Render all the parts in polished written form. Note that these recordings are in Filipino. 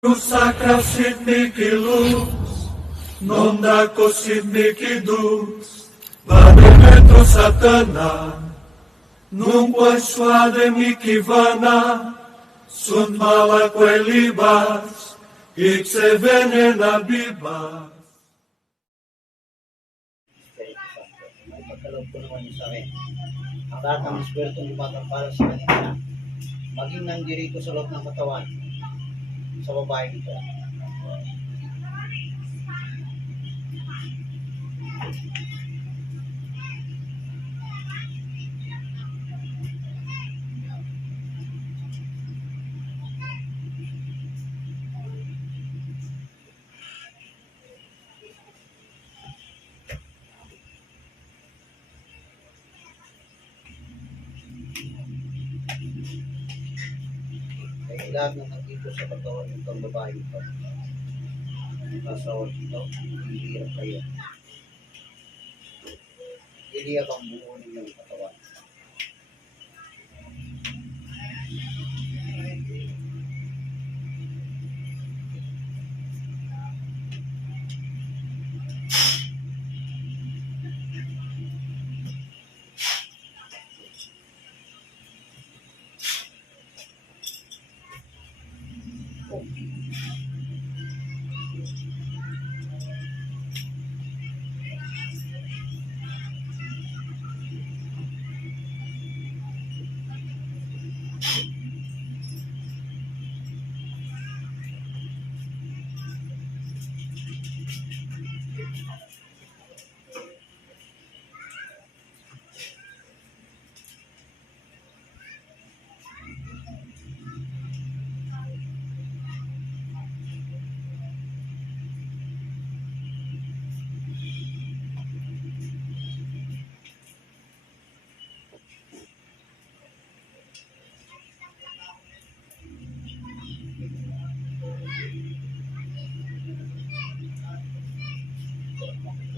Sacra sit mihi lux, non daco sit mihi dux, vade petro satana, nunque suade mihi vana, sunt mala quelibas, ixe venena bibas. Espiritu Santo, may pagkaloob ko naman niyo sa akin. Ang lahat ng Espiritu lumatampala sa kanila, maging nandirito sa loob ng katawan, sa babaeng ito. Kaya lahat ng nandito sa katawan ng babae ito, nasa oras ito, hihirap kayo. Iliyak ang buo ninyong katawan.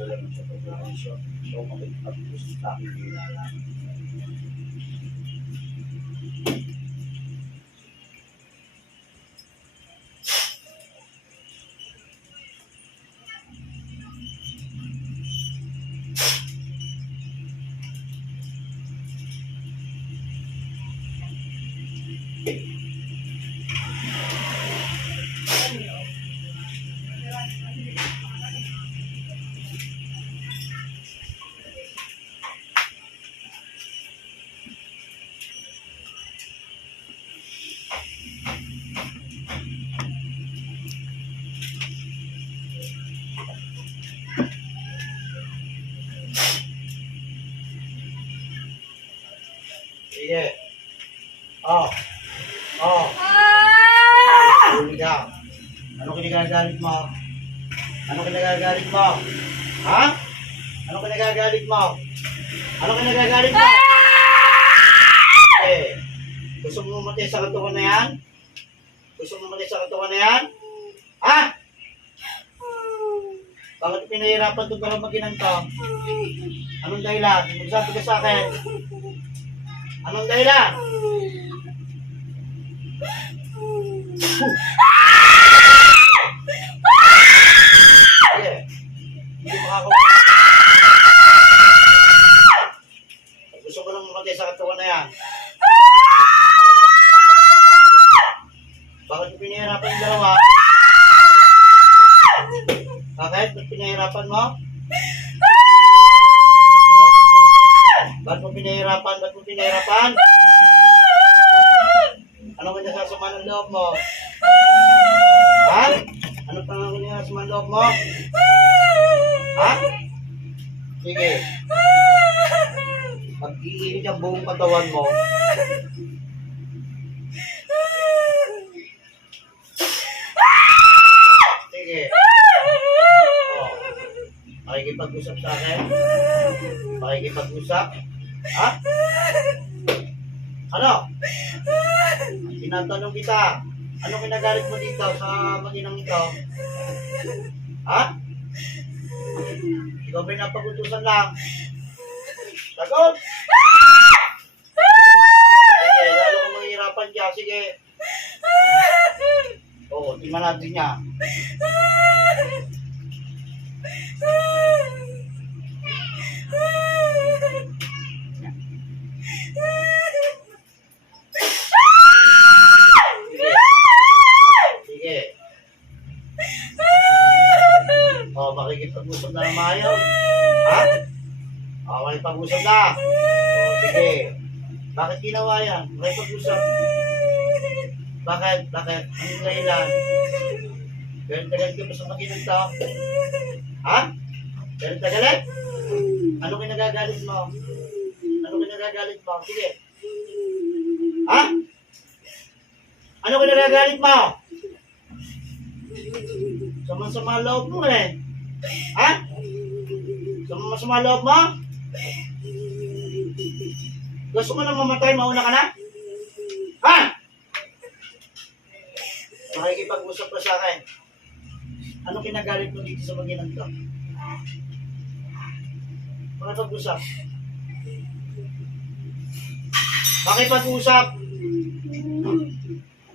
Wala mo sa pagkakasyon. So, makikipag-usap sa akin din. Sige. Oh. Oh. Huli ka. Ano kinagagalit mo? Ano kinagagalit mo? Ha? Ano kinagagalit mo? Ano kinagagalit mo? Eh. Gusto mo matay sa katawan na yan? Gusto mo matay sa katawan na yan? Ha? Bakit pinahirapan ito para maginan to? Anong dahilan? Magsabi ka sa akin. Anong dahilan? Sige. Hindi makakawa. Gusto ko lang mamatay sa katawan na yan. Bakit pinahirapan yung dalawa? Bakit? Ba't pinahirapan mo? Ba't mo pinahirapan? Ba't mo pinahirapan? Ano ba nasasama ng loob mo? Ha? Ano pa nga nasasama ng loob mo? Ha? Sige. Pag-iinit ang buong katawan mo. Sige. Oh. Makikipag-usap sa akin? Makikipag-usap? Ha? Ano? Tinatanong kita. Ano kinagalit mo dito sa maginang ito? Ha? Ikaw ba napag-utusan lang? Sagot! Sige, lalo kong mahirapan dyan. Sige. Oo, tingnan natin niya. Sige. Oh, makikipag-usap na ng maayos. Ha? Oh, makikipag-usap na. Oh, sige. Bakit ginawa yan? Makikipag-usap. Bakit? Bakit? Anong dahilan? Galit-galit ka pa sa makinang tao? Ha? Galit-galit? Ano kinagagalit mo? Ano kinagagalit mo? Sige. Ha? Ano kinagagalit mo? Sama-sama loob mo eh. Ha? Sama-sama loob mo? Gusto mo nang mamatay, mauna ka na? Ha? Makikipag-usap ka sa akin. Ano kinagalit mo dito sa maginang to? Makipag-usap. Makipag-usap.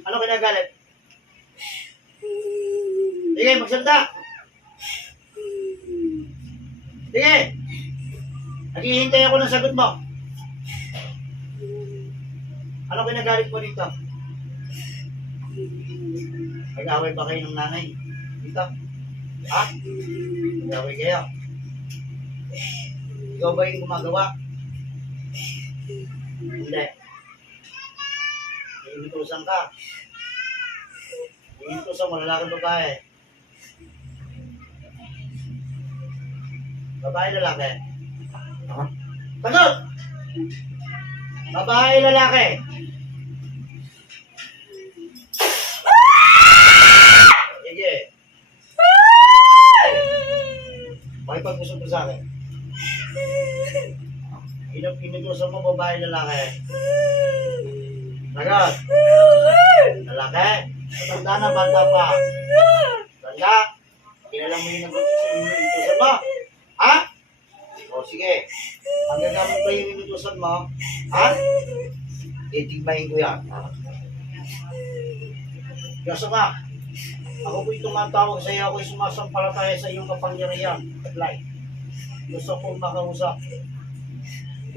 Ano kinagalit? Sige, magsalita. Sige. Naghihintay ako ng sagot mo. Ano kinagalit mo dito? Nag-away ba kayo ng nanay? Dito? Ha? Nag-away kayo? Ikaw ba yung gumagawa? Hindi. Inutusan ka. Inutusan mo, lalaki babae. Babae lalaki. Sagot! Babae lalaki. Sige. Makipag-usap ka sa akin. Inutusan mo babae lalaki. Sagot. Lalaki. Matanda na, bata pa. Tanda. Kailan mo yung inutusan mo? Ha? O sige. Ang gagamit ba yung inutusan mo? Ha? Titigbayin ko yan. Kasi nga, ako po'y tumatawag sa iyo, ako'y sumasampalataya sa iyong kapangyarihan at life. Gusto kong makausap.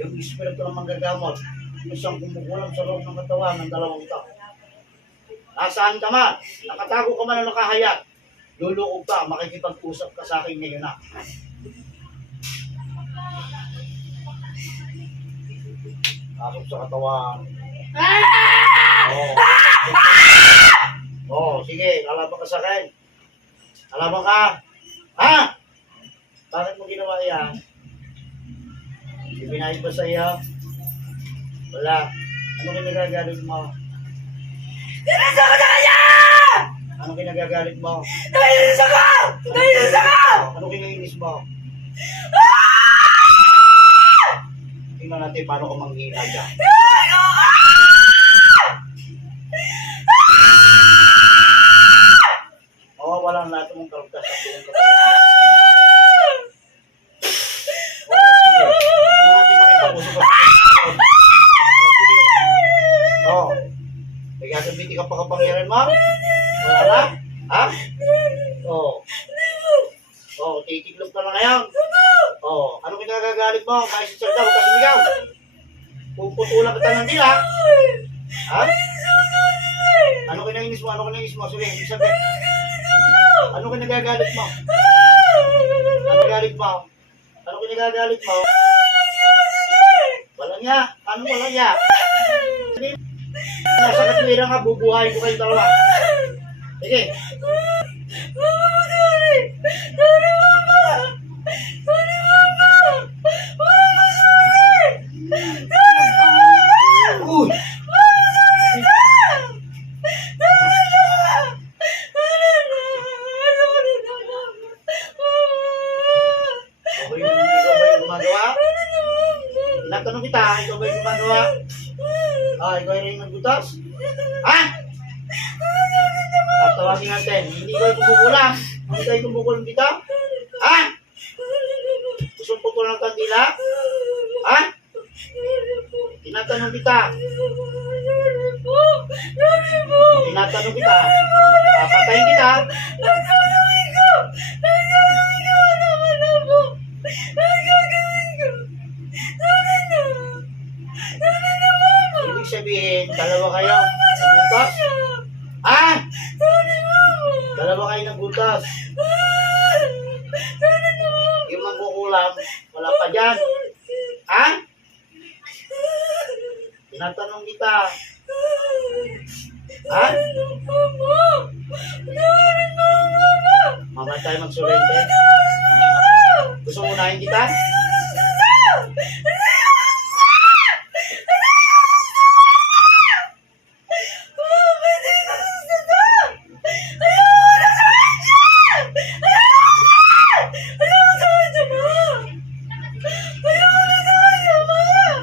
Yung espiritu ng manggagamot, isang kumukulam sa loob ng katawan ng 2 taon. Nasaan ka man? Nakatago ka man o nakahayat? Luluog ka, makikipag-usap ka sa akin ngayon na. Pasok sa katawan. Sige, kalaban ka sa akin. Kalaban ka. Ha? Bakit mo ginawa yan? Ibinayad ba sa iyo? Wala. Ano kinagagalit mo? Tinasa ko sa kanya! Ano kinagagalit mo? Nainis ako! Nainis ako! Ano kinainis mo? Tingnan natin paano ka manghina dyan. Oo, walang lahat mong karugtas sa pilang kapatid. Sige. Tingnan natin makipag-usap ka. Sige. Oo. May gagamitin ka pa kapangyarihan mo? Wala na? Ha? Oo. Titiklog ka na ngayon. Ano kinagagalit mo? Maisisal daw, huwag ka sumigaw. Puputulan kita ng dila. Ha? Ano kinainis mo? Ano kinainis mo? Sige, ibig sabihin. Ano kinagagalit mo? Ano galit mo? Ano kinagagalit mo? Walang ya. Ano walang ya? Nasa katwira nga, bubuhayin ko kayo dalawa. Sige. Uy! Ikaw ba yung gumagawa? Natanong kita, ikaw ba yung gumagawa? Ikaw yung nagbutas? Ha? Tatawagin natin. Hindi ko yung kumukulang. Hindi kayo kumukulang dito? Ha? Gusto mo putulan ng kandila? Ha? Tinatanong kita. Sorry po! Tinatanong kita. Papatayin kita. Nagsasabi ko! Nagsasabi ko! Naman na po! Nagsasabi ko! Sana na! Sana na, mama! Ibig sabihin, dalawa kayo. Butas. Ha? Sorry, mama! Dalawa kayo ng butas. Sana na, mama! Yung mangkukulam, wala pa dyan. Ha? Tinatanong kita. Ha? Ano po, mama? Sorry, mama! Mamaya tayo magsulente. Gusto mo unahin kita?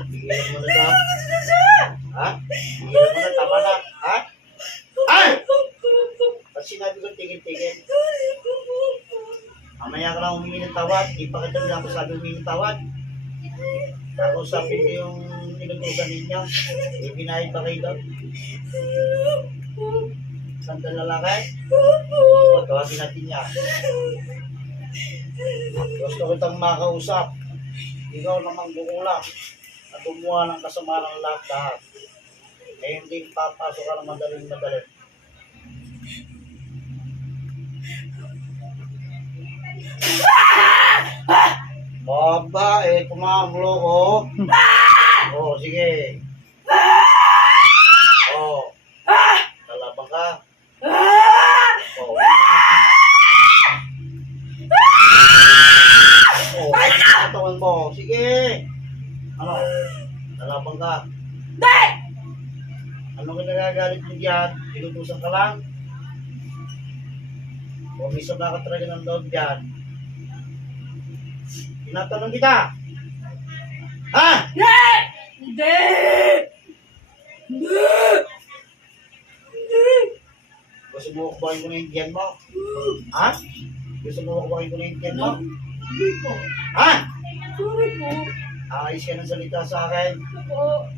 Tigil mo na daw. Ha? Tigil mo na, tama na. Ha? Ay! Pag sinabi ko tigil-tigil, mamaya ka lang humingi ng tawad. Di pa kita lang ako sabi humingi ng tawad. Kakusapin ko yung inutusan ninyo. Ibinahin pa kayo doon. Sandal lalaki? O, tawagin natin niya. Gusto kitang makausap. Ikaw namang bukulak at gumawa ng kasama ng lahat-lahat. Eh, hindi papasok ka ng madaling-madali. Baba, kumanglo ko. Oo, sige. Oo. Lalabang ka. Oo. Oo, katawan mo. Sige. Ano? Lalabang ka. Ano ka nagagalit mo dyan? Pinutusan ka lang? O may sama ka talaga ng loob dyan? Tinatanong kita. Ha? Hindi! Gusto mo kukuhain ko na yung tiyan mo? Ha? Gusto mo kukuhain ko na yung tiyan mo? Hindi po. Ha? Sorry po. Ayos ka ng salita sa akin. Po.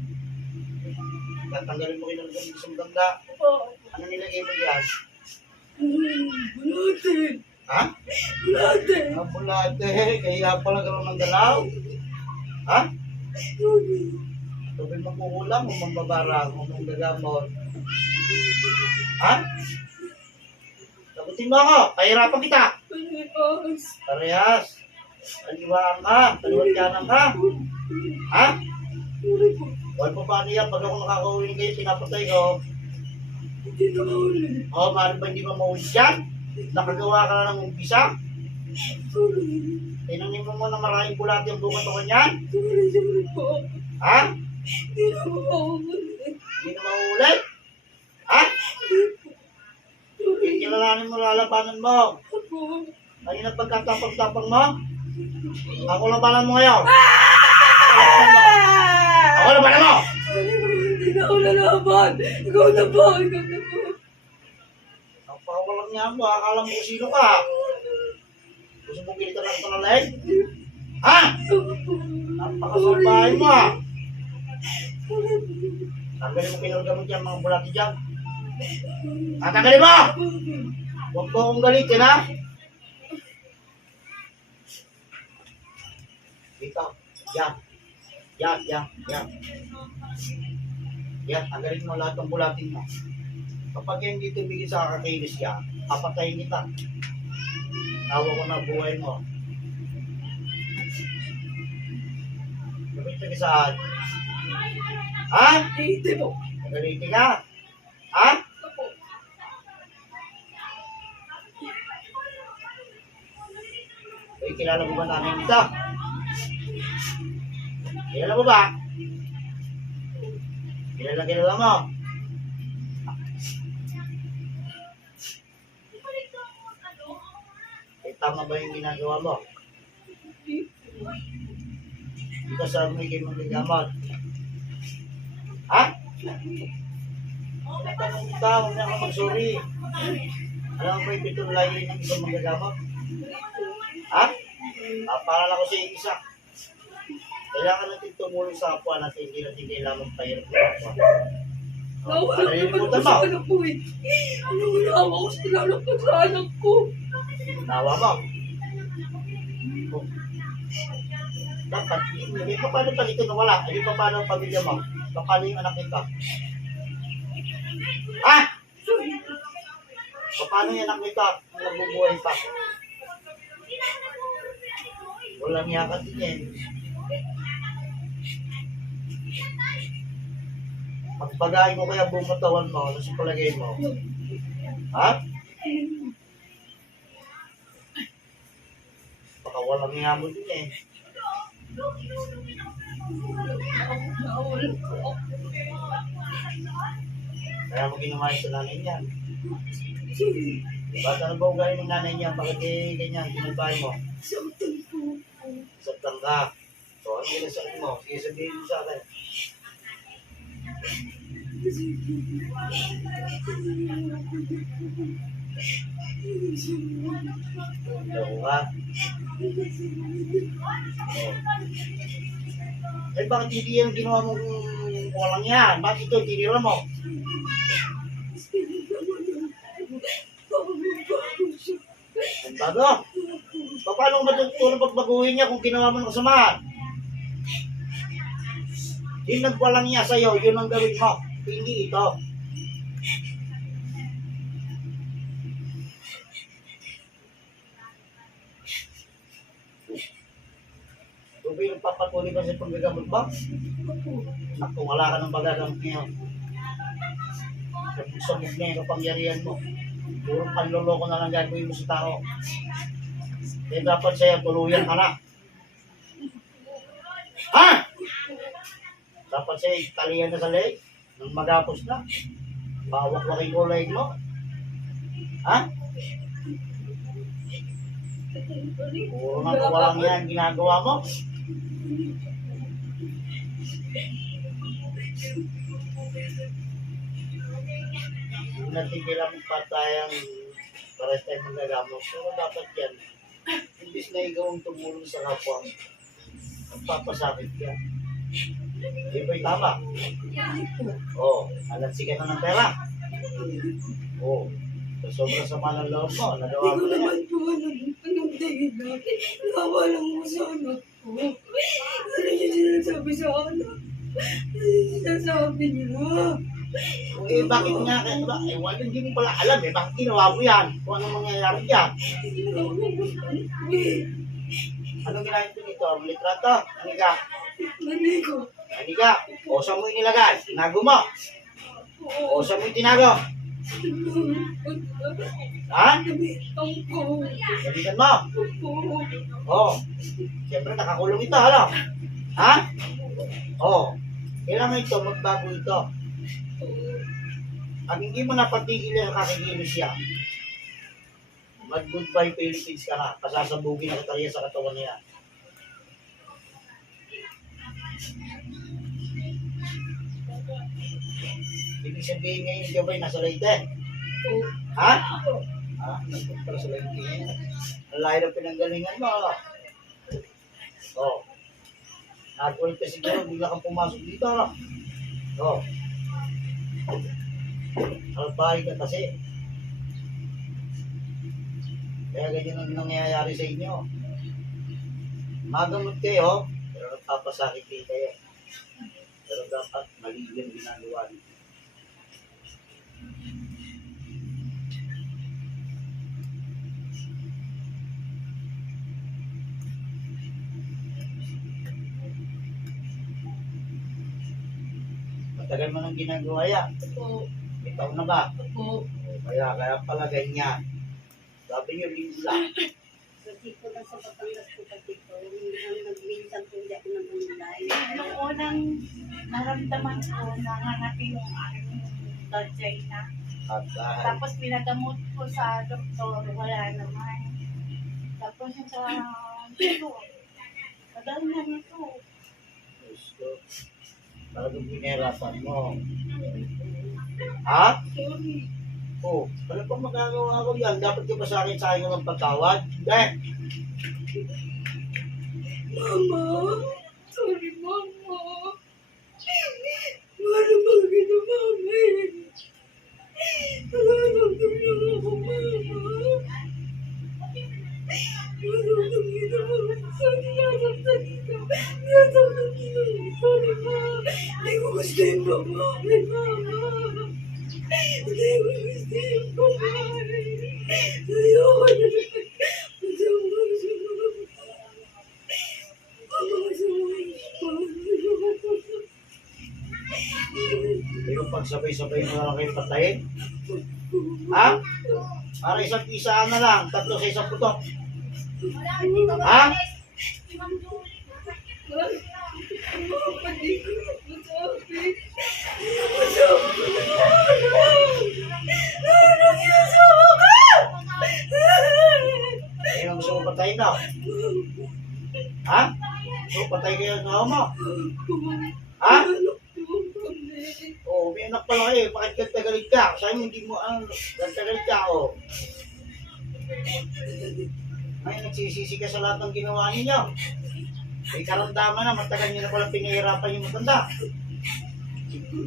Tatanggalin mo kayo ng isang ganda. Po. Ano nilagay mo dyan? Bulate. Ha? Bulate. Ang bulate. Kaya pala gano'n ng galaw. Ha? Tubig magkukulang o mambabarang o manggagamot. Ha? Sagutin mo ako. Kahirapan kita. Panipas. Parehas. Kaliwaan ka. Kaliwat kanan ka. Ha? Sorry po. Huwag pa paano yan. Pag ako nakakauwi kayo, pinapatay ko. Hindi na maulit. O, maaaring ba hindi mo mauwi dyan? Nakagawa ka na ng umpisa? Sorry. Tinangin mo muna maraming bulat yung bukat ako niyan? Sorry po. Ha? Hindi na maulit. Hindi na mauulit? Ha? Kilalanin mo lalabanan mo. Ako. Kanina pagkatapang-tapang mo? Ako labanan mo ngayon. Ako labanan mo! Hindi na ako lalaban. Ikaw na po. Ikaw na po. Ang pakawalang niya mo, akala mo kung sino ka. Gusto mong gilitan lang ito ng leg? Ha? Napakasalbahin mo ha. Tanggalin mo kinargamot yan, mga bulati dyan. Tatanggalin mo! Huwag mo akong galitin ha. Dito. Yan. Yan, yan, yan. Yan, tanggalin mo lahat ng bulatin mo. Kapag hindi tumigil sa kakakilis yan, papatayin kita. Tawa ko na buhay mo. Kapit ka saan? Ha? Hindi po. Nagaliti ka? Ha? Ako. Uy, kilala mo ba nanay nito? Kilala mo ba? Kilala mo? Eh, tama ba yung ginagawa mo? Hindi ka sa may kayo magagamot. Ha? Tanong kita, huwag na ka mag-sorry. Alam mo ba yung pitong layo ng ibang magagamot? Ha? Para ko sa isa. Kailangan natin tumulong sa kapwa natin, hindi natin kailangan pahirap ng kapwa. Nawala Ano yung naman limutan ako sa mo? anak ko eh. Nawala ako sa ilalap ko sa anak ko. Nawa mo. Oh. Dapat, hindi pa paano pag ito nawala? Hindi pa paano ang pamilya mo? Paano yung anak nito? Ha? Paano yung anak nito? Ang nabubuhay pa? Walang yaka din eh. Pagpagain ko kaya buong katawan mo, ano sa palagay mo? Ha? Baka walang nga mo din eh. Nawala ako. Kaya mo ginawa yun sa nanay niyan. Sorry. Ba't ano ba ugali ng nanay niya? Bakit eh ganyan? Ginagbahay mo? Saktan po. Saktan ka. So ano yung sakit mo? Sige sabihin mo sa akin. Ikaw ka? Oh. Eh bakit hindi yan ginawa mong walang yan? Bakit ito tinira mo? Ang bago? Paano mo matutulong pagbaguhin niya kung ginawa mo ng kasama? Yung nagwalang niya sa'yo, yun ang gawin mo. Hindi ito. Kung ba yung nagpapatuloy ka sa paggagamot mo? Naku, wala ka ng magagamot niya. Sabog na yung kapangyarihan mo. Puro panloloko na lang gagawin mo sa tao. Eh dapat sa'yo, tuluyan ka na. Ha? Dapat sa'yo, talihan na sa leg. Nang magapos na. Bawak-waking ko leg mo. Ha? Puro na kawalang yan ginagawa mo. Hindi natin kailangan patayang pares tayo magagamot. Pero dapat yan. Imbis na ikaw ang tumulong sa kapwa, magpapasakit ka. Hindi ba tama? Oo. Alansi ka na ng pera. Oo. So, sobra sama ng loob mo. Nagawa Hindi mo ko na yan. naman po alam anong dahilan. Nawala ko sa anak ko. Ano yung sinasabi sa anak? Ano yung sinasabi niya? Eh, bakit nga? Eh, wala hindi mo pala alam eh. Bakit ginawa mo yan? Kung anong mangyayari dyan? Anong ginamit mo dito? Ang litrato? Anika? Manigo. Anika? O, saan mo inilagay? Tinago mo? O, saan mo tinago? Ha? Ang ko. Sabitan mo? Oo. Siyempre, nakakulong ito, ano? Ha? Oo. Kailangan ito, magbago ito. Pag hindi mo napatigil yung kakikilos siya, mag-goodbye Philippines ka na. Pasasabugin ang katarya sa katawan niya. Ibig sabihin ngayon, ikaw ba'y nasa Leyte? Ha? Ha? Nandun pala sa Leyte ngayon. Ang layo ng pinanggalingan mo, ano? Oo. Nag-ulit ka siguro, bigla kang pumasok dito, ano? Oo. Albahay ka kasi. Kaya ganyan ang nangyayari sa inyo. Magamot kayo, pero nagpapasakit kayo. Pero dapat mali yung ginagawa niyo. Matagal mo nang ginagawa yan. Opo. Ikaw na ba? Opo. Kaya pala ganyan. Sabi niyo, linggo lang. Kasi ko lang sa Batangas po kasi ko, minsan po hindi ako nangungulay. Nung unang naramdaman ko, nangangapi yung aking vagina. At dahil Tapos pinagamot ko sa doktor, wala naman. Tapos yung sa dulo, tagal na nito. gusto, talagang pinerapan mo. Ha? Sorry. Oh, ano pang magagawa ko yan? Dapat ka ba sa akin ng pagtawad? Hindi. Mama. Sorry, Mama. Ano ba ginawa namin? Nakakatulong ako, mama. Nasasaktan ginawa. Sorry, nasasaktan kita. Nasasaktan ginawa. Sorry, ma. Hindi ko gusto yung babae, mama. Hindi ko gusto yung babae. Ayoko na. Masama siya. Pero pagsabay-sabay mo na lang kayo patayin. Ha? Para isang pisaan na lang, tatlo sa isang putok. Ha? Ayun ang gusto mo patayin daw. Ha? Gusto mo patay kayo sa mo? Ha? Oo, may anak pala kayo. Bakit gantagalit ka? Saan hindi mo ang gantagalit ka? O. Ngayon nagsisisi ka sa lahat ng ginawa ninyo. May karamdaman na, matagal nyo na pala pinahirapan yung matanda. Hindi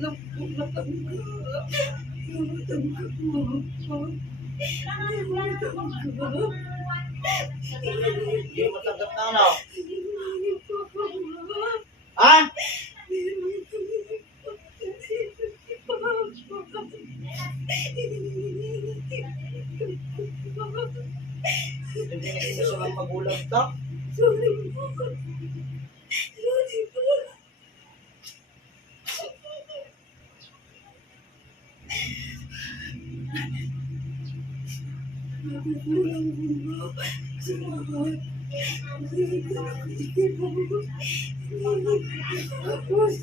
mo matanggap na ano? Ha? Hindi na sinusunod ang magulang ito. Sorry po. Sorry po. Nagugulang mo sa lahat. Hindi ka nakikip mo. Hindi ka tapos.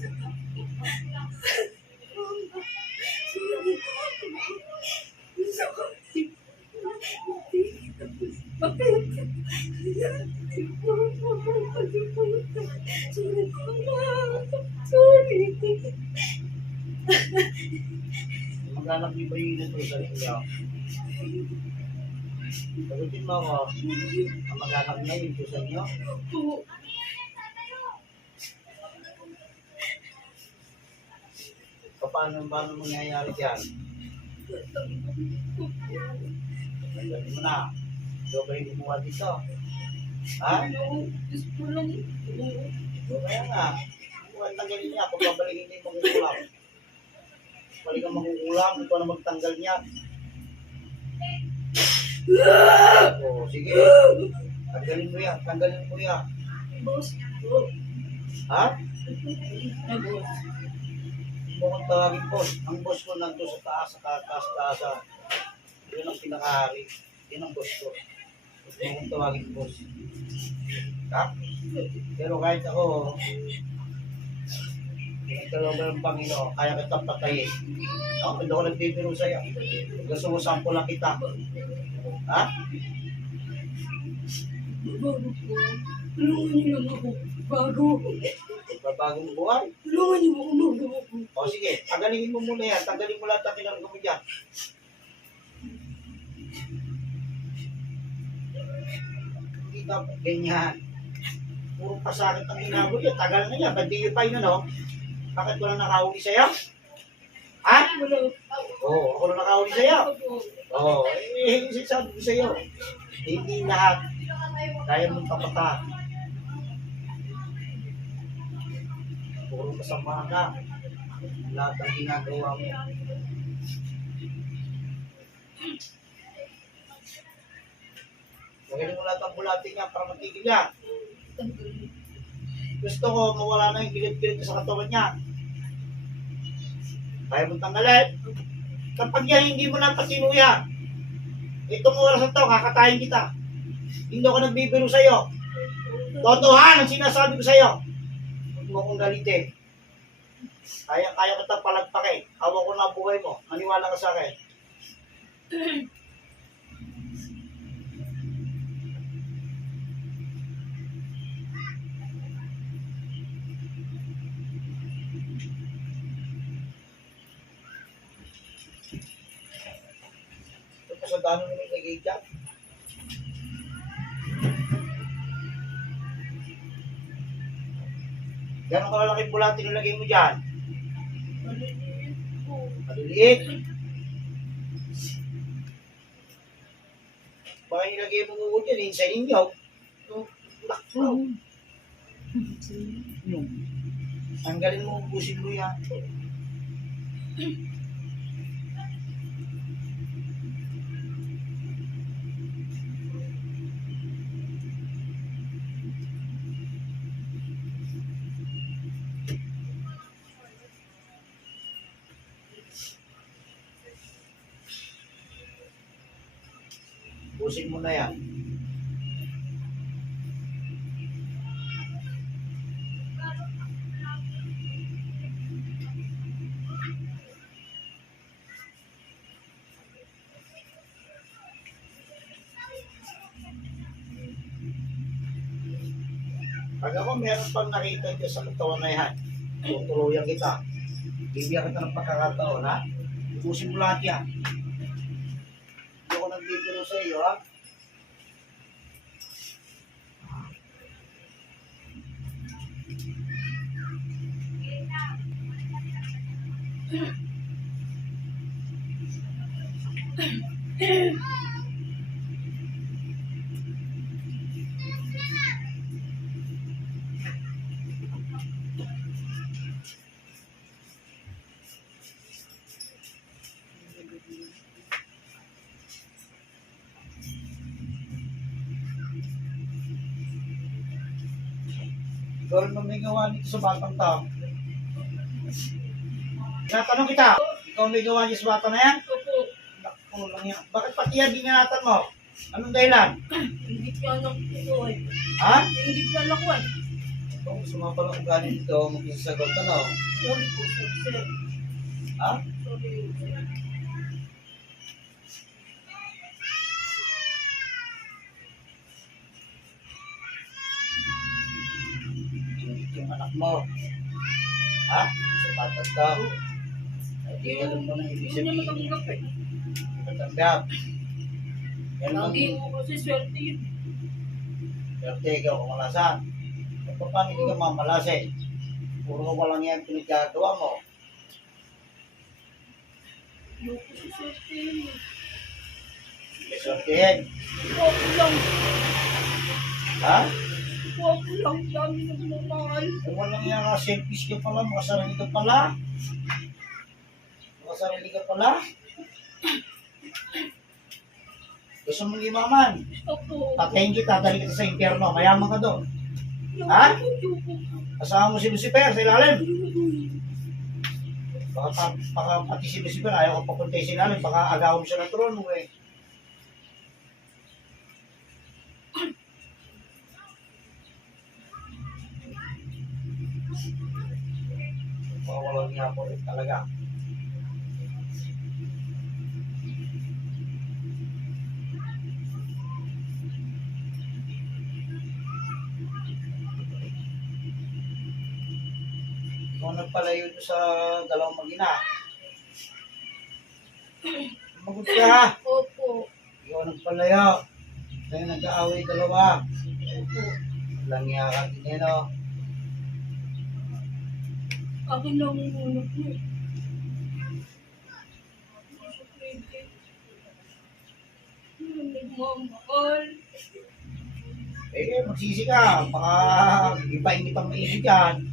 Sorry po. Sorry. Bakit? Sorry po, ma. Sorry. Mag-anak ni Bayin ito sa inyo. Sagutin mo ako. Ang mag-anak na yun ito sa inyo. Po. Paano mangyayari dyan? Sagutin mo na. Ito ba yung gumawa dito? Ha? Gusto lang po. So, kaya nga. Kung tanggalin niya, kung babalikin niya yung magugulam. Balik ang magugulam, ito na magtanggal niya. O, sige. Tanggalin mo yan, tanggalin mo yan. Boss po. Ha? Boss. Hindi mo kong tawagin boss. Ang boss ko nandun sa taas, taas. Yun ang pinakahari. Yun ang boss ko. Hindi mo kong tawagin boss. Ha? Pero kahit ako, pinagdalawa ng Panginoon, kaya kitang patayin. No? Hindi ako nagbibiro sa'yo. Gusto mo sampo lang kita. Ha? Bago po. Tulungan niyo lang ako. Bago. Babagong buhay. Tulungan niyo ako magawa po. O sige, tagalingin mo muna yan. Tagalin mo lahat ang pinarang mo dyan. Hindi dapat ganyan. Puro pasakit ang ginagawa yun. Tagal na yan. Ba't di yun pa yun, ano? Bakit walang nakahuli sa'yo? Ha? Wala. Oo, ako na nakahuli sa'yo. Opo. Oo, sinasabi ko sa'yo. Hindi lahat. Kaya mong kapata. Puro kasama ka. Lahat ang ginagawa mo. Magaling mo lahat ang bulatin niya para matigil niya. Gusto ko mawala na yung gilit-gilit sa katawan niya. Kaya mong tanggalin. Kapag yan hindi mo na patinuya, itong oras na ito, kakatayin kita. Hindi ako nagbibiro sa'yo. Totohan ang sinasabi ko sa'yo. Huwag mo akong galitin. Kaya kita palagpakin. Hawak ko na ang buhay mo. Maniwala ka sa akin. Ito sa dami mo nilagay dyan. Gano'ng kalalaking bulati nilagay mo dyan? Ano Maliliit. Baka nilagay mo mo dyan, inside ninyo. Laklo. Tanggalin mo, ubusin mo yan. Ubusin mo na yan. Pag ako meron pang nakita dyan sa katawan na yan, tutuluyan kita. Bibigyan kita ng pagkakataon, ha? Ubusin mo lahat yan. Hindi ako nagbibiro sa iyo, ha? Ikaw rin may gawa nito sa batang tao. Tinatanong kita, ikaw may gawa niyo sa bata na yan? Opo. Naku lang yan. Bakit pati yan dinanatan mo? Anong dahilan? Hindi ka anak ko eh. Ha? Hindi ka anak ko eh. Kung sumapala ko galing dito, magsasagot ka na. Sorry po, sir. Ha? Sorry, sir. Yung anak mo. Ha? Sa batang tao. Ay, di ka rin mo na ibig Hindi niya sabihin. matanggap eh. Matanggap. Yan lang. Lagi mo kasi swerte yun. Swerte, ikaw kumalasan. At paano hindi ka mamalasin? Puro walang yan pinagkagawa mo. Yung kasi swerte yun. May swertehin. Ako lang. Ha? Ako lang. Dami na kumamahal. Kung walang yan ka, selfish ka pala, makasarili ka pala. Makasarili ka pala. Gusto mong imaman. Ako. Patayin kita, dali kita sa impyerno. Mayaman ka doon. Ha? Kasama mo si Lucifer sa ilalim. Baka pati si Lucifer, ayaw ka papuntay sa ilalim. Baka agawin siya ng trono eh. Baka walang niya po rin talaga. Kung nagpalayo doon sa dalawang mag-ina. Magod ka ha. Opo. Ikaw nagpalayo. Kaya nag-aaway dalawa. Opo. Langya ka din yan o. Akin lang yung unak mo eh. Sa pwede. Hindi nagmamahal. Magsisi ka. Baka iba-ingit ang maisip yan.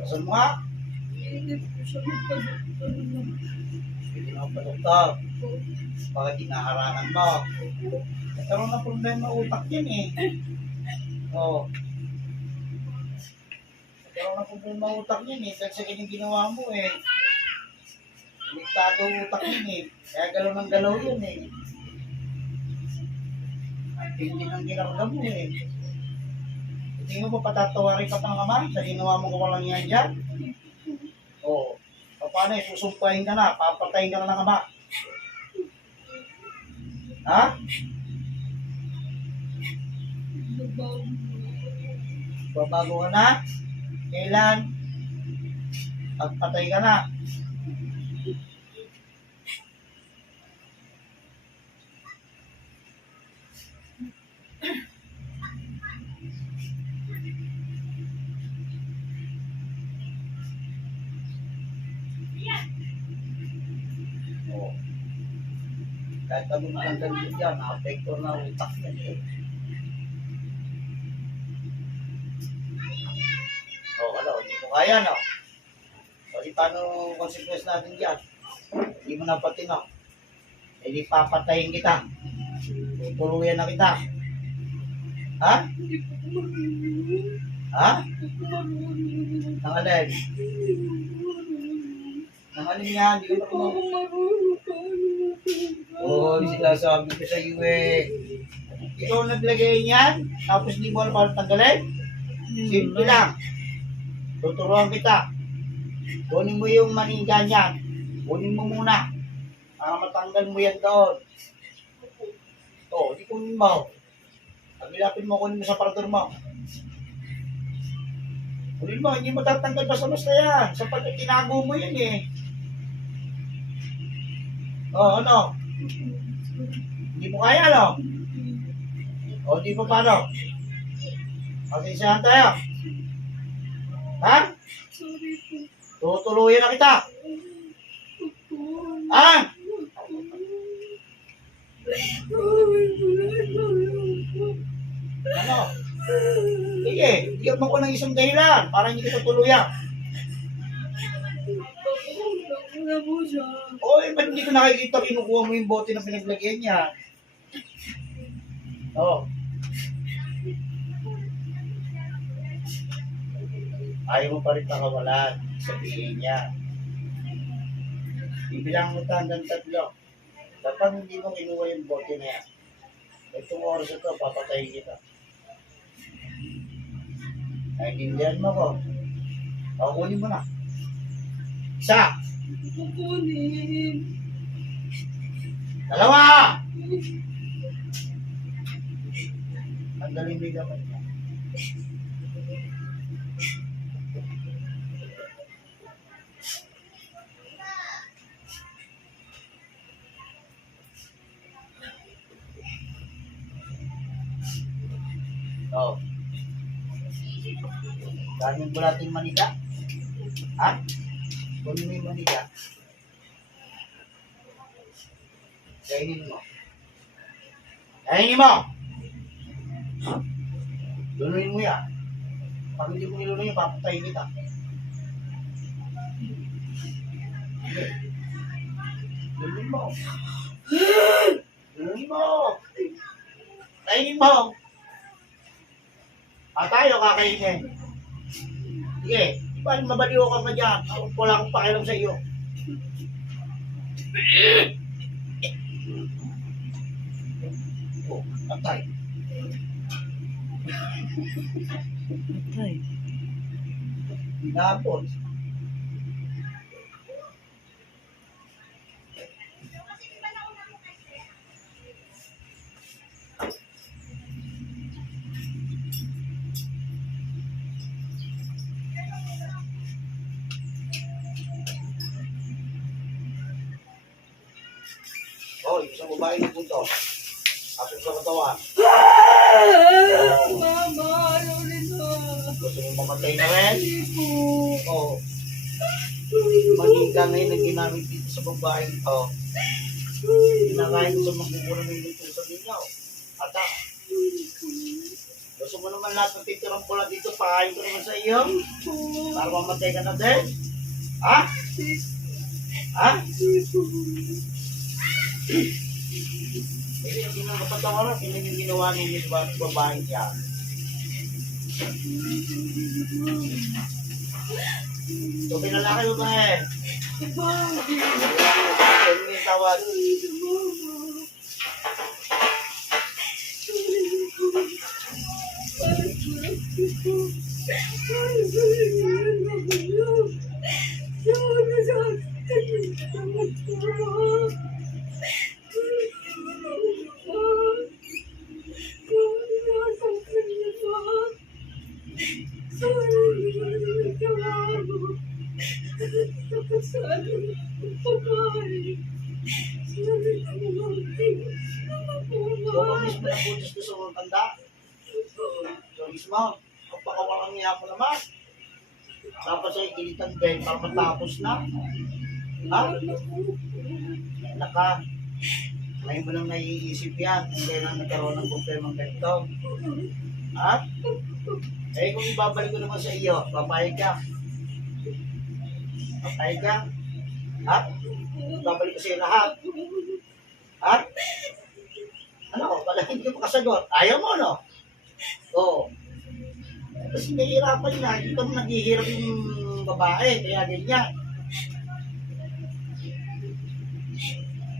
Pasan mo nga. Hindi po siya magpagdaktan na. Hindi na pa doktor. Baka dinaharangan mo. Nagkaroon na problema utak yan eh. Oo. Nagkaroon na problema utak yan eh. Dahil sa kanyang ginawa mo eh. Liktado utak yan eh. Kaya galaw ng galaw yun eh. At hindi nang ginarga mo eh. Tingin mo ba patatawarin ka pa ng ama sa ginawa mo kawalang yan dyan? Oo. Paano eh, susumpahin ka na, papatayin ka na ng ama. Ha? Nagbago. Babago ka na? Kailan? At patay ka na. Oh. Kahit anong tanggal mo dyan, apekto na utak yan eh. Oh, ano, hindi mo kaya, no? O, di paano consequence natin dyan? Hindi mo napatin, no? Eh, di papatayin kita. Tutuluyan na kita. Ha? Ha? Nangalin? Nangalin yan, hindi ko na Oo, sinasabi ko sa iyo eh. Ikaw naglagay niyan, tapos hindi mo alam paano tanggalin? Simple lang. Tuturuan kita. Kunin mo yung maniga niyan. Kunin mo muna. Para matanggal mo yan doon. Ito, di kunin mo. Pagilapin mo, kunin mo sa partner mo. Kunin mo, hindi mo tatanggal basta-basta yan. Sapagkat tinago mo yan eh. Oh, ano? Hindi mo kaya, no? O, di pa paano? Pasensyahan tayo. Ha? Sorry po. Tutuluyan na kita. Ha? Ano? Sige, bigyan mo ko ng isang dahilan para hindi kita tuluyan. Wala po siya. O, ba't hindi ko nakikita kinukuha mo yung bote na pinaglagyan niya? Oo. Ayaw mo pa rin pakawalan. Sabihin niya. Ibilang mo hanggang 3. Dapat hindi mo kinuha yung bote na yan. Itong oras ito, papatayin kita. Naintindihan mo ko. Pakunin mo na. Isa! Kukunin. 2! Tanggalin mo yung gamay niya. Oh. Daming bulating manika. Ha? Kunin mo yung manika. Kainin mo. Kainin mo! Lunuin mo yan. Pag hindi mo nilunuin, papatayin kita. Sige. Lunuin mo. Lunuin mo. Kainin mo. Tayo kakainin. Sige. Di ba mabaliw ka pa dyan? Wala akong pakialam sa iyo. Oh, atay. Patay. Hinapon. Oh, isang babae ng punto. Pasok sa katawan. Mama, ano nito? Gusto mo mamatay na rin? Hindi po. Oo. Manika ngayon ang ginamit dito sa babae. Oo. Kinakain ko sa magkukulang ng dito sa ninyo. Ata. Gusto mo naman lahat ng titirang pula dito, pakain ko naman sa iyo. Para mamatay ka na din. Ha? Ha? Hindi, hindi nang kapatawaran. Hindi yung ginawa ninyo sa babae niya. So, pinalaki mo ba eh? Ano yung tawag? Sorry na po. Ikaw ba mismo na pulis ko sa mga tanda? Ikaw mismo. Ang pakawalang niya mo naman. Tapos ay ilitan din para matapos na. Ha? Naka. Ngayon mo lang naiisip yan. Hindi lang nagkaroon ng problema ng ganito. Ha? Eh kung ibabalik ko naman sa iyo, papayag ka. Papayag ka. Ha? Ibabalik ko sa iyo lahat. Ha? Ano? Pala hindi ka makasagot. Ayaw mo, no? Oo. Kasi nahihirapan na. Hindi ka mo naghihirap yung babae. Kaya ganyan.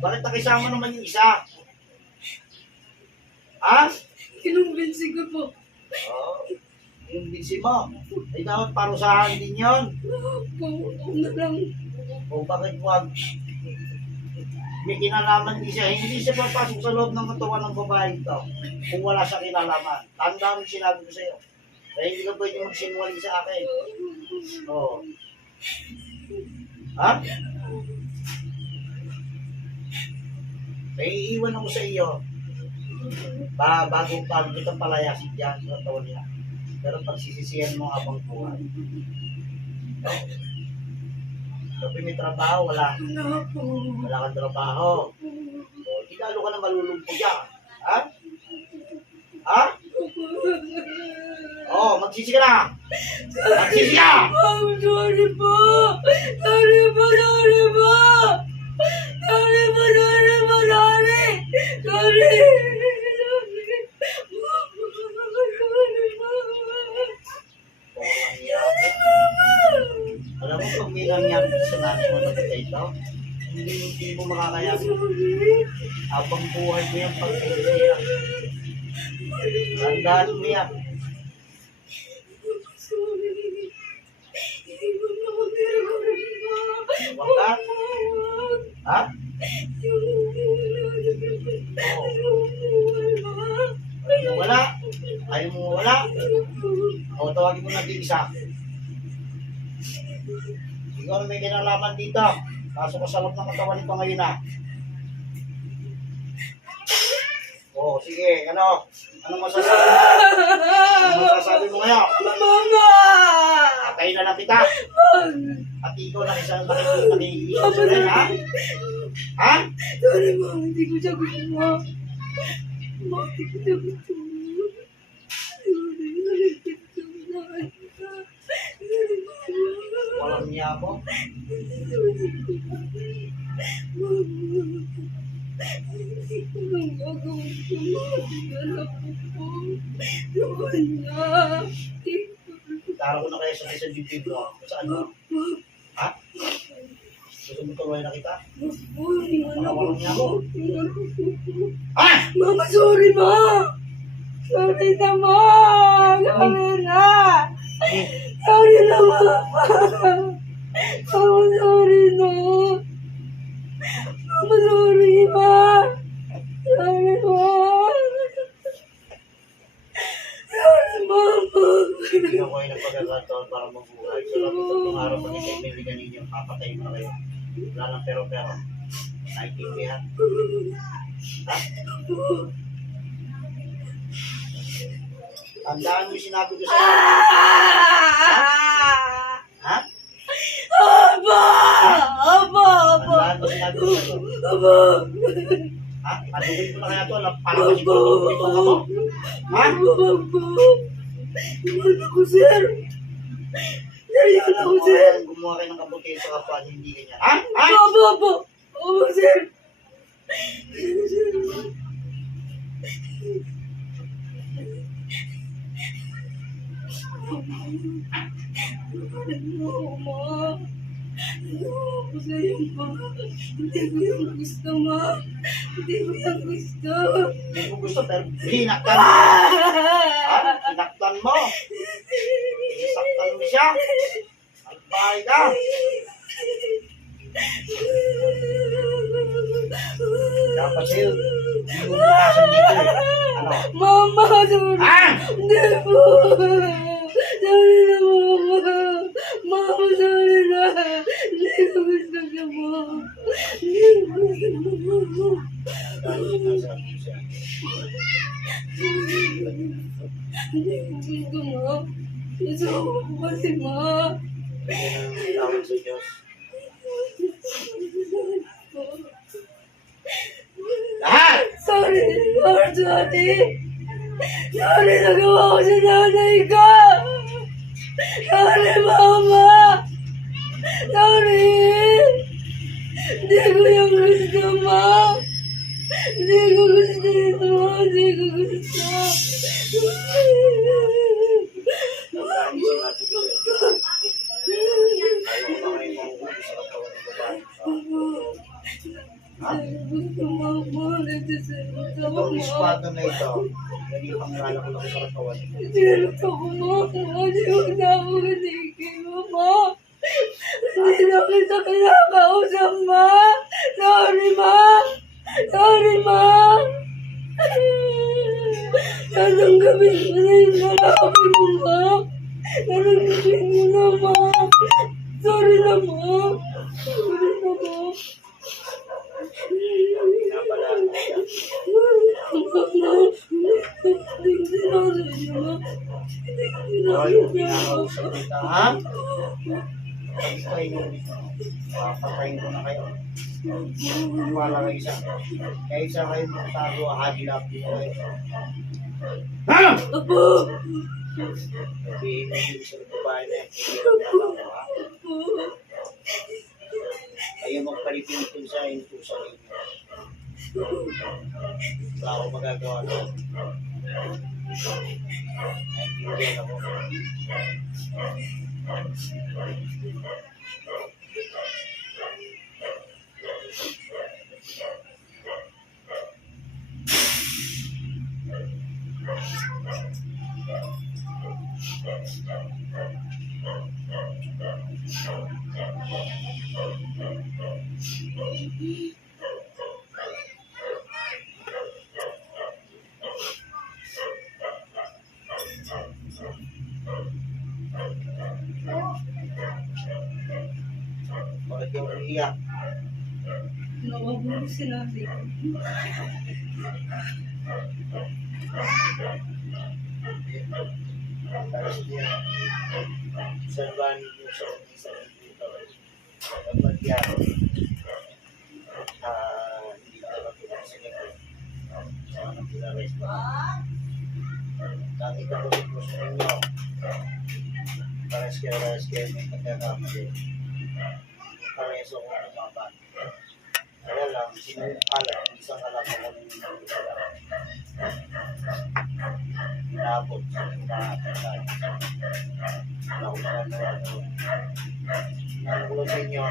Bakit nakisama naman yung isa? Ha? Kinumbinsi ko po. Oo. Yung binsi mo. Ay dapat parusahan din yun. Po, ako na lang. O bakit wag? May kinalaman din siya. Hindi siya papasok sa loob ng katawan ng babae ito. Kung wala siya kinalaman. Tanda mo yung sinabi ko sa'yo. Kaya hindi ka pwede magsinungaling sa akin. Oo. Ha? Kaya iiwan ako sa iyo. Bago kita palayasin dyan sa katawan niya. Pero pagsisisihan mo habang buhay. Kapag may trabaho, wala. Wala po. Wala kang trabaho. O, di lalo ka na malulungkot dyan. Ha? Ha? Oo, magsisi ka na. Magsisi ka! Ma'am, sorry po. Sorry po, sorry po. Sorry po, sorry po, sorry. Sorry. Walang yan. Alam mo, pag may nangyari sa nanay mo na kita ito, hindi mo makakayanin. Habang buhay mo yan, pag-iiyak. Tandaan mo yan. Huwag ka? Ha? Oo. Wala. Ayaw mo wala. O, tawagin mo na din isa. Ikaw na may kinalaman dito. Pasok ko sa loob ng katawan nito ngayon na. O, sige. Ano? Anong masasabi mo? Anong masasabi mo ngayon? Mama! Atayin na lang kita. At ikaw na isang nakikiisa sa rin, ha? Ha? Sorry, Mama. Hindi ko siya gusto mo. Mama, hindi ko siya gusto mo. Walang niya ako. Tara ko na kayo sa isang dibdib mo. Saan mo? Ha? Gusto mo tuloy na kita? Walang niya ako. Ha? Mama, sorry, Ma! Sorry na, Ma! Sorry na! Sorry na, Mama! Mama, sorry na! Mama, sorry, Ma! Sorry, Ma! Sorry, Mama! Hindi ako ay nagpagkakataon para mabuhay. So, lapit ang mga araw pag ikay may liganin niyo, papatay mo na kayo. Wala ng pero-pero. Naintindihan. Ha? Tandaan mo yung sinabi ko sa'yo. Ha? Aba! Aba! Aba! Tandaan mo yung sinabi ko sa'yo. Aba! Ha? Aduhin ko na kaya ito. Parang siguro ito mo. Ha? Aba! Iwan ako, sir! Iwan ako, sir! Gumawa kayo ng kabuti sa kapwa niyo, hindi ganyan. Ha? Ha? Aba! Aba! Aba, sir! Ma, ako sa'yo, Ma. Hindi ko yung gusto, Ma. Hindi ko yung gusto. Hindi ko gusto, pero hinaktan mo. Ha? Hinaktan mo. Isaktan mo siya. Albahay ka. Dapat sa'yo, hindi mo butasan dito eh. Ano? Mama, sorry. Ha? Hindi po. Sorry na, Mama. Mama, sorry na. Hindi ko gusto niya, Ma. Hindi ko gusto niya, Ma. Dahil sinasabi ko sa'yo. Hindi ko gusto, ma. Gusto ko kasi, ma. Bigyan ng tawag sa Diyos. Lahat! Sorry, Lord, sorry. Sorry, nagawa ko sa nanay ko. Sorry, mama. Sorry. Hindi ko yung gusto, ma. Hindi ko gusto ito, ma. Hindi ko gusto. Dahil sinabi ko sa'yo. Ayaw ko na kayo mahuhuli sa katawan ng babae. Ha? Gusto, mama. Nagsisimot ako, Itong ma. espada na ito, yan yung pangalan ko lang sa katawan. Sirot ako, ma. Hindi ko na ako ganigin, ma. Hindi na kita kinakausap, ma. Sorry, ma. Sorry, ma. Tatanggapin ko na yung nalabi mo, ma. Tatanggapin mo na, ma. Sorry na, ma. Sorry na, ma. Pinapala ko yan. Hoy, pinakausap kita, ha? Hindi kayo dito. Papatayin ko na kayo. Wala kayo isa. Kaya isa kayo magtago, hahilapin ko kayo. Ha? Apo! Sabihin mo yung isang babae na yung pinagkakawa, ha? Kayo magpalipin sa inyo sa inyo. Wala akong magagawa doon. Naintindihan ako. Bakit yung umiiyak? Nakaburo sinabi ko. Tapos niya, obserbahan niyo sa isang dito. Kapag yan, hindi ka makipagsinig sa mga pinares mo. Dati ka ulit mo sa inyo. Pares kayo may pagkakamali. Pareso ko ng mga bata. Kaya lang, sinukalat, isang alam mo kung yung pala. Inabot sa mga pagkain. Wala ko magagawa doon. Nakulo sa inyo,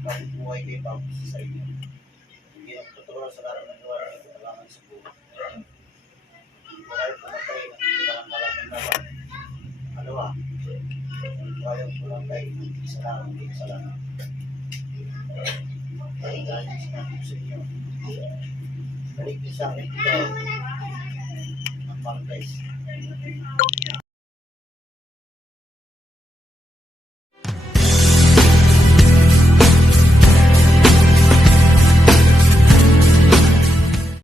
magbubuhay kayo bago sa inyo. Hindi na tutulong sa lahat ng gawa ng kailangan sa buhay. Hindi ko kayo pumatay ng hindi walang malaking laban. Ano ba? Hindi kayo pumatay ng hindi sa lang, hindi sa lang. Dahil sinabi ko sa inyo, balik niyo sa akin ito ng Martes.